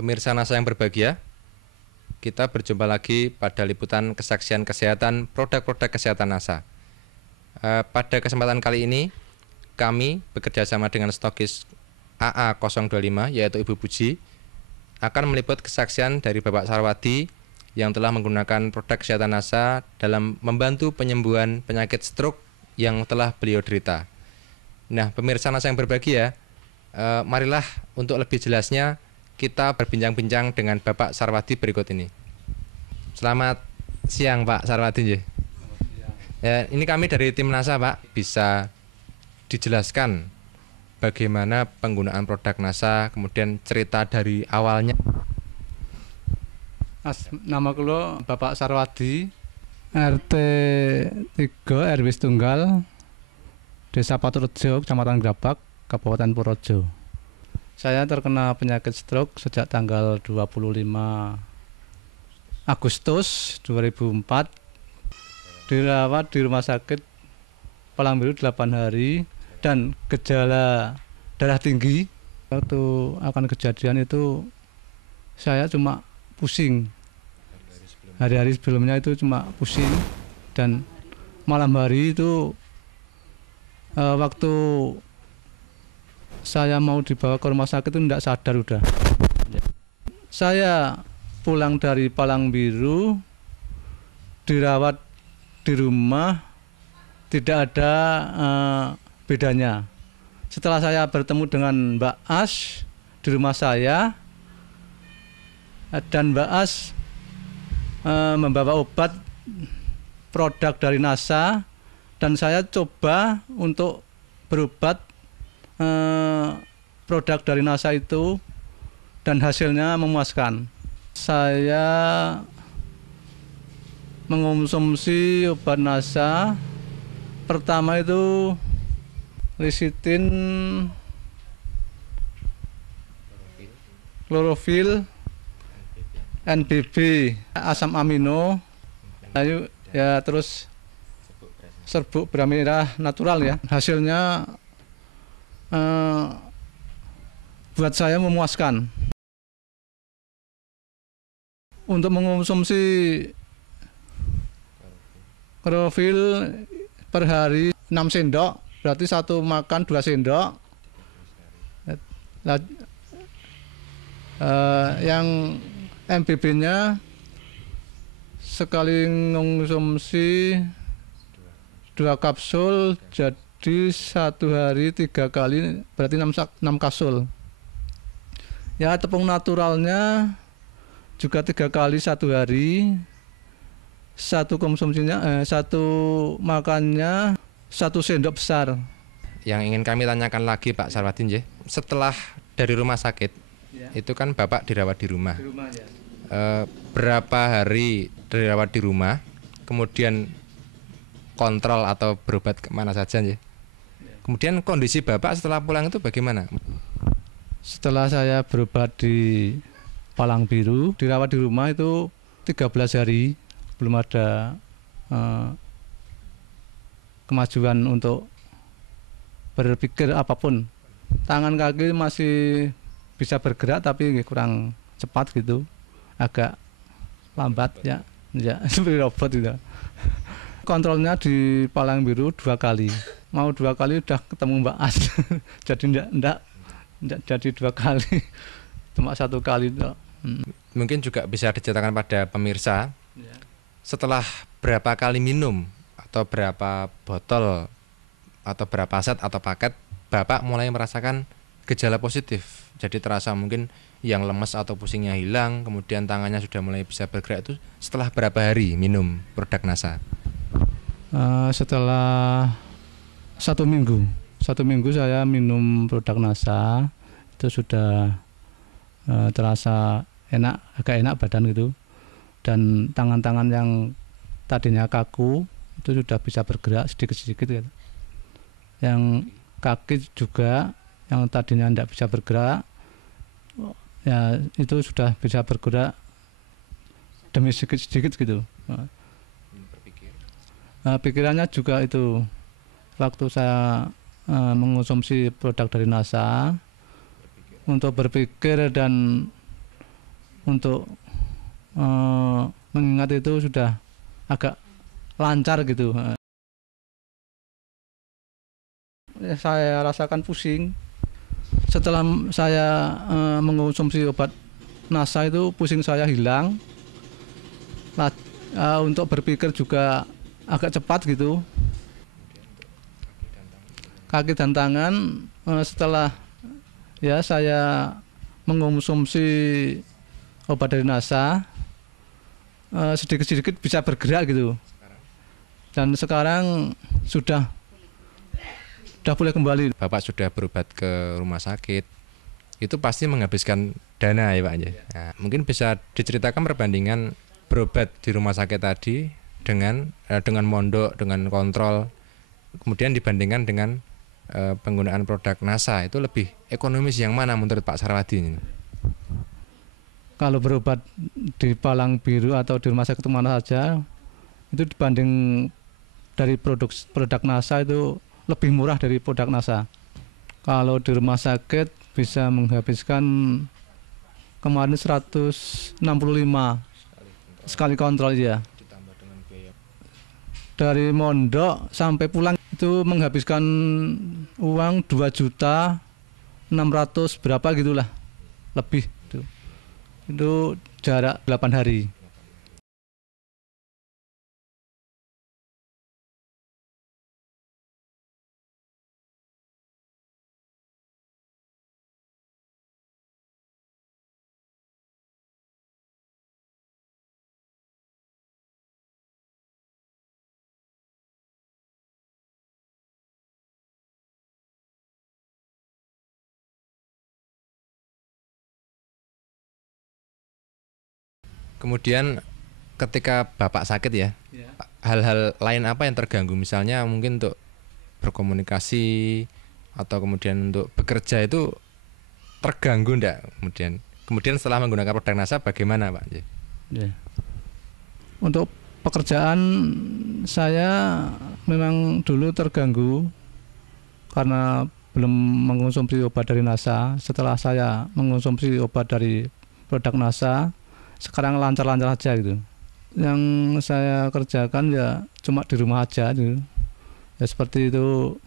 Pemirsa NASA yang berbahagia, kita berjumpa lagi pada liputan kesaksian kesehatan produk-produk kesehatan NASA. Pada kesempatan kali ini, kami bekerja sama dengan stokis AA025, yaitu Ibu Puji, akan meliput kesaksian dari Bapak Sarwadi yang telah menggunakan produk kesehatan NASA dalam membantu penyembuhan penyakit stroke yang telah beliau derita. Nah, pemirsa NASA yang berbahagia, marilah untuk lebih jelasnya kita berbincang-bincang dengan Bapak Sarwadi berikut ini. Selamat siang Pak Sarwadi. Ya, ini kami dari tim NASA Pak, bisa dijelaskan bagaimana penggunaan produk NASA, kemudian cerita dari awalnya. Nama kula Bapak Sarwadi, RT 3 RW Tunggal, Desa Paturejo, Kecamatan Grabak, Kabupaten Purworejo. Saya terkena penyakit stroke sejak tanggal 25 Agustus 2004. Dirawat di rumah sakit Palang Biru 8 hari dan gejala darah tinggi. Waktu akan kejadian itu saya cuma pusing. Hari-hari sebelumnya itu cuma pusing, dan malam hari itu waktu saya mau dibawa ke rumah sakit itu tidak sadar udah. Saya pulang dari Palang Biru, dirawat di rumah, tidak ada bedanya. Setelah saya bertemu dengan Mbak As di rumah saya, dan Mbak As membawa obat produk dari NASA, dan saya coba untuk berobat produk dari NASA itu, dan hasilnya memuaskan. Saya mengonsumsi obat NASA pertama itu lecitin, klorofil, NBB, asam amino, ya terus serbuk beras merah natural ya. Hasilnya buat saya memuaskan. Untuk mengonsumsi klorofil per hari 6 sendok, berarti satu makan 2 sendok. Yang MBB-nya sekali mengonsumsi 2 kapsul, jadi satu hari 3 kali, berarti 6 kapsul. Ya, tepung naturalnya juga 3 kali satu hari. Satu konsumsinya, satu makannya 1 sendok besar. Yang ingin kami tanyakan lagi Pak Sarwadi, setelah dari rumah sakit, ya, itu kan Bapak dirawat di rumah. Di rumah ya. Berapa hari dirawat di rumah, kemudian kontrol atau berobat kemana saja ya? Kemudian kondisi Bapak setelah pulang itu bagaimana? Setelah saya berobat di Palang Biru, dirawat di rumah itu 13 hari, belum ada kemajuan untuk berpikir apapun. Tangan kaki masih bisa bergerak tapi kurang cepat gitu, agak lambat ya seperti robot gitu. Kontrolnya di Palang Biru 2 kali, mau 2 kali udah ketemu Mbak As. Jadi enggak jadi 2 kali, cuma 1 kali. Mungkin juga bisa diceritakan pada pemirsa, setelah berapa kali minum atau berapa botol atau berapa set atau paket Bapak mulai merasakan gejala positif. Jadi terasa mungkin yang lemes atau pusingnya hilang, kemudian tangannya sudah mulai bisa bergerak, itu setelah berapa hari minum produk NASA? Setelah 1 minggu. 1 minggu saya minum produk NASA, itu sudah terasa enak, agak enak badan gitu, dan tangan-tangan yang tadinya kaku itu sudah bisa bergerak sedikit-sedikit gitu. Yang kaki juga yang tadinya tidak bisa bergerak, ya itu sudah bisa bergerak demi sedikit-sedikit gitu. Pikirannya juga itu, waktu saya mengonsumsi produk dari NASA, untuk berpikir dan untuk mengingat itu sudah agak lancar gitu. Saya rasakan pusing. Setelah saya mengonsumsi obat NASA itu pusing saya hilang. Untuk berpikir juga agak cepat gitu. Kaki dan tangan setelah ya saya mengonsumsi obat dari NASA sedikit-sedikit bisa bergerak gitu. Dan sekarang sudah boleh kembali. Bapak sudah berobat ke rumah sakit, itu pasti menghabiskan dana ya Pak ya. Nah, mungkin bisa diceritakan perbandingan berobat di rumah sakit tadi dengan mondok, dengan kontrol, kemudian dibandingkan dengan penggunaan produk NASA, itu lebih ekonomis yang mana menurut Pak Sarwadi ini? Kalau berobat di Palang Biru atau di rumah sakit mana saja, itu dibanding dari produk NASA itu lebih murah dari produk NASA. Kalau di rumah sakit bisa menghabiskan kemarin 165 sekali kontrol ya. Dari mondok sampai pulang itu menghabiskan uang 2.600.000 berapa gitulah, lebih itu jarak 8 hari. Kemudian ketika Bapak sakit ya, hal-hal lain apa yang terganggu? Misalnya mungkin untuk berkomunikasi atau kemudian untuk bekerja itu terganggu enggak? Kemudian setelah menggunakan produk NASA bagaimana Pak? Ya. Untuk pekerjaan saya memang dulu terganggu karena belum mengonsumsi obat dari NASA. Setelah saya mengonsumsi obat dari produk NASA, sekarang lancar-lancar aja gitu. Yang saya kerjakan ya cuma di rumah aja gitu. Ya seperti itu,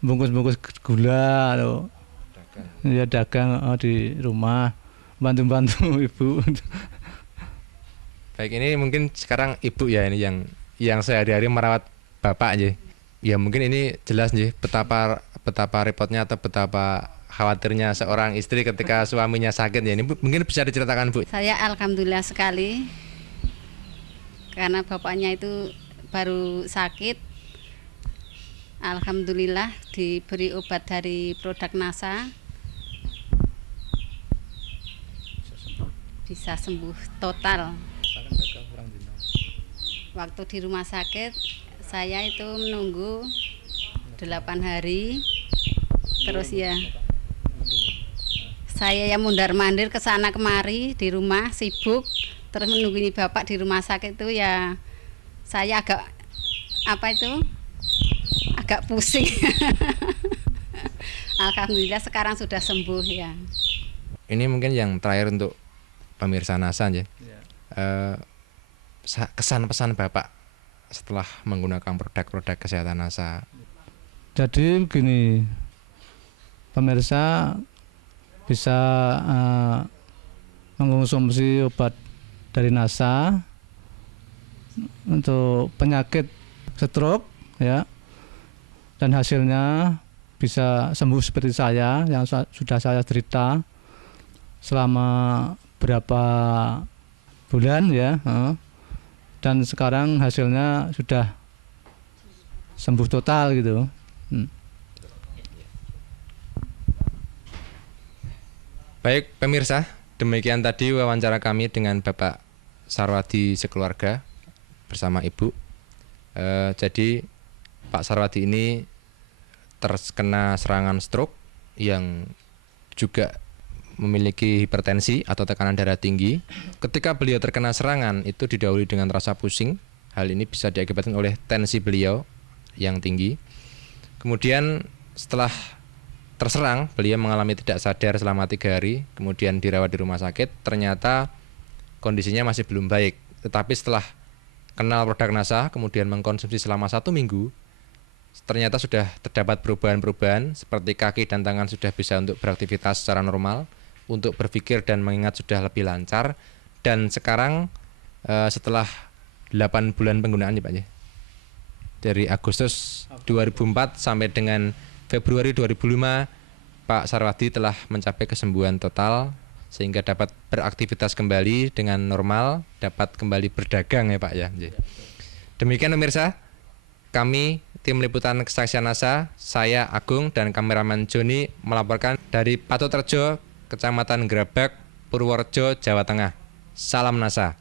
bungkus-bungkus gula atau ya dagang di rumah, bantu-bantu ibu. Baik, ini mungkin sekarang ibu ya ini yang sehari-hari merawat Bapak aja. Ya mungkin ini jelas nih betapa repotnya atau betapa khawatirnya seorang istri ketika suaminya sakit ya. Ini mungkin bisa diceritakan Bu. Saya alhamdulillah sekali karena bapaknya itu baru sakit. Alhamdulillah diberi obat dari produk NASA, bisa sembuh total. Waktu di rumah sakit saya itu menunggu 8 hari, terus ya saya yang mundar-mandir ke sana kemari di rumah sibuk, terus menunggu bapak di rumah sakit itu ya saya agak agak pusing. Alhamdulillah sekarang sudah sembuh ya. Ini mungkin yang terakhir untuk pemirsa NASA ya. Kesan pesan Bapak setelah menggunakan produk-produk kesehatan NASA. Jadi begini, pemirsa bisa mengonsumsi obat dari NASA untuk penyakit stroke ya, dan hasilnya bisa sembuh seperti saya yang sudah saya derita selama berapa bulan ya, dan sekarang hasilnya sudah sembuh total gitu. Baik pemirsa, demikian tadi wawancara kami dengan Bapak Sarwadi sekeluarga bersama Ibu. Jadi Pak Sarwadi ini terkena serangan stroke yang juga memiliki hipertensi atau tekanan darah tinggi. Ketika beliau terkena serangan itu didahului dengan rasa pusing. Hal ini bisa diakibatkan oleh tensi beliau yang tinggi. Kemudian setelah terserang, beliau mengalami tidak sadar selama 3 hari, kemudian dirawat di rumah sakit. Ternyata kondisinya masih belum baik. Tetapi setelah kenal produk NASA, kemudian mengkonsumsi selama 1 minggu, ternyata sudah terdapat perubahan-perubahan seperti kaki dan tangan sudah bisa untuk beraktivitas secara normal, untuk berpikir dan mengingat sudah lebih lancar. Dan sekarang setelah 8 bulan penggunaan ya Pak ya, dari Agustus 2004 sampai dengan Februari 2005, Pak Sarwadi telah mencapai kesembuhan total sehingga dapat beraktivitas kembali dengan normal, dapat kembali berdagang ya Pak ya. Demikian pemirsa, kami tim liputan kesaksian NASA, saya Agung dan kameramen Joni melaporkan dari Patoterjo, Kecamatan Grabak, Purworejo, Jawa Tengah. Salam NASA.